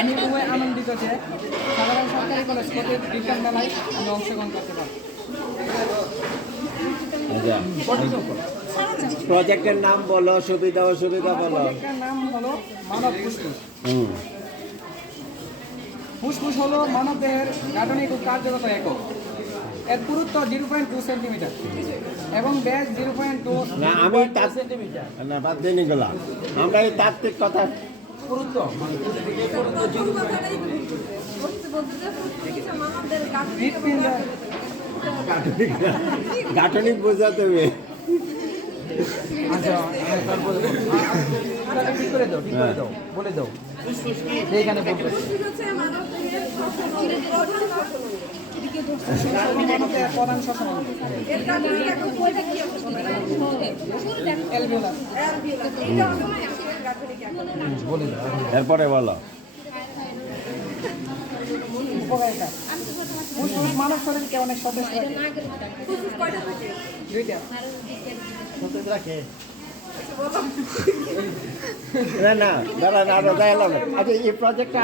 আমি খুবই আনন্দিত যে সাধারণ সরকারি কলেজ থেকে বিজ্ঞান মেলায় আমি অংশগ্রহণ করতে পারি। প্রজেক্টের নাম বলো, সুবিধা অসুবিধা বলো। প্রজেক্টের নাম হলো মানব ফুসফুস। ফুসফুস হলো মানব দেহের গাঠনিক ও কার্যগত একক। এর পুরুত্ব 0.2 সেন্টিমিটার এবং ব্যাস 0.2 না আমি সেন্টিমিটার না বাদ দিন এগুলা, আমরা এই তাত্ত্বিক কথা পুরুত্ব হৃৎপিণ্ডের গাঠনিক বোঝাতে হবে। আচ্ছা ঠিক করে দাও, ঠিক করে দাও, বলে দাও এইখানে বলতে প্রধান শ্বসন বলে দাও। এরপরে বলো উপকারিতা ফুসফুস মানব শরীরকে অনেক সতেজ রাখে। দুইটা না না দাঁড়ান আরো আচ্ছা এই প্রজেক্টটা